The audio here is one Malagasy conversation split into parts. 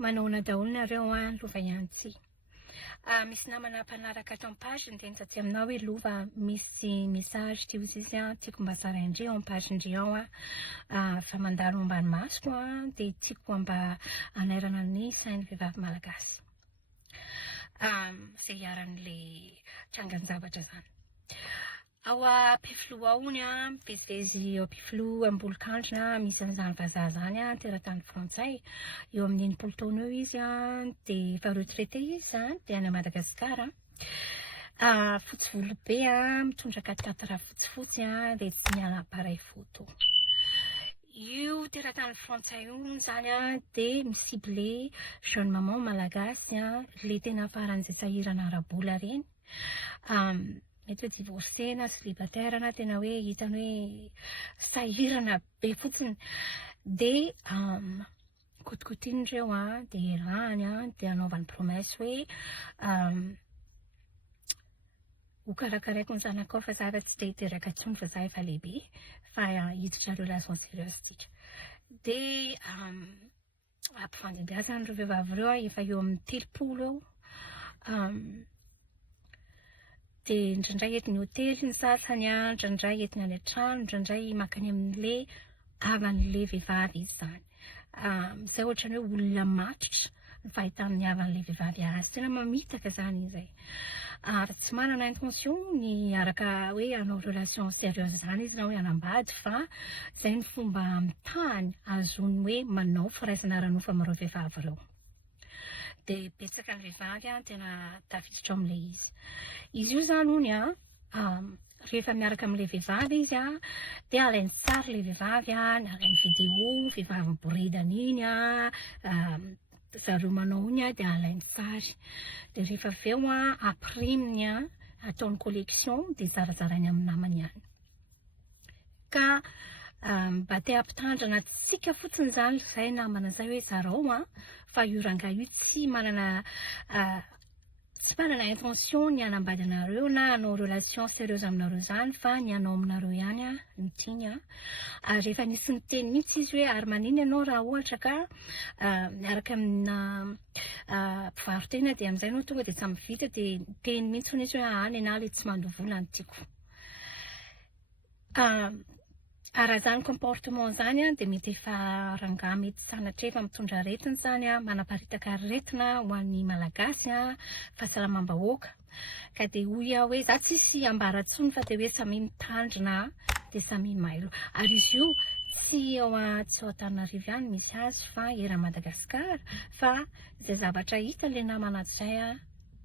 Manao daholo nareo lova iantsy. Misy namana mpanaraka ato am-paginy dia nitaty aminao hoe lova misy message ty izy tiako mba zaraindreo ao am-pagindry ao fa mandalo momba ny masoko dia tiako mba anairana ny sain'ny vehivavy malagasy. Izay iaran'ilay trangan-javatra zany. Ao Ampefiloha ao hony mivezivezy ao Ampefiloha Ambolokandrona misy an'izany vazaha zany teratany frantsay eo amin'ny 80 taona eo izy dia efa retraité izy dia any Madagasikara. Fotsy volo be mitondra 4x4 fotsifotsy dia tsy miala appareil photo. Io teratany frantsay io zany dia misible jeune maman malagasy le tena faran'izay sahirana ara-bola reny. Mety hoe divorcé na célibataire na tena hoe hitany hoe sahirana be fotsiny dia kotikotiny ireo dia iarahany dia anaovany promesse hoe ho karakaraiko ny zanakao fa za efa tsy te hiteraka intsony fa za efa lehibe fa hiditra relation sérieuse tsika. Dia ampifandimbiazana ireo vehivavy ireo efa eo amin'ny 30 eo. Dia indraindray entiny hotely ny sasany indraindray entiny any an-trano, indraindray makany amin'ile havan'ilay vehivavy izy zany. Izay ohatrany hoe olona matotra ny fahitany havan'ilay vehivavy azy. Tena mamitaka zany izay. Tsy manana intention ny araka hoe hanao relation sérieuse zany izy na hoe hanambady fa izay ny fomba mitahany azony hoe manao firaisana ara-nofa amin'ireo vehivavy ireo. Dia betsaka ny vehivavy tena tafiditra ao amin'ilay izy. Izy io zany hony rehefa miaraka amin'ilay vehivavy izy dia alainy tsara ilay vehivavy, alainy vidéo, vehivavy miboridana iny, zareo manao iny dia alainy sary. Dia rehefa avy eo ampriminy ataony collection dia zarazarainy amin'ny namany ihany. Ka mba te hampitandrina tsika fotsiny zany izay namana izay hoe zarao fa io rangahy io tsy manana intention ny hanambady anareo na hanao relation sérieuse aminareo zany fa ny hanao aminareo ihany ny tiany. Rehefa nisy niteny mihitsy izy hoe ary manino ianao raha ohatra ka miaraka amina mpivarotena dia amin'izay ianao tonga dia tsy mihavita dia teny mihitsy hono izy hoe any ianao ilay tsy mandoha vola ny tiako. Raha zany comportement zany dia mety efa rangahy mety sanatra efa mitondra aretina zany manaparitaka aretina ho an'ny malagasy fahasalamam-bahoaka. Ka dia hoy hoe za tsisy ambara-tsony fa dia hoe samy mitandrina dia samy mailo. Ary izy io tsy ao Antananarivo ihany misy azy fa eran'ny Madagasikara fa izay zavatra hitan'ilay namana izay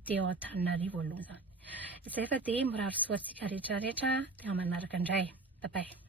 dia ao Antananarivo aloha zany. Izay fa dia mirary soa antsika rehetrarehetra dia manaraka indray. Bye bye.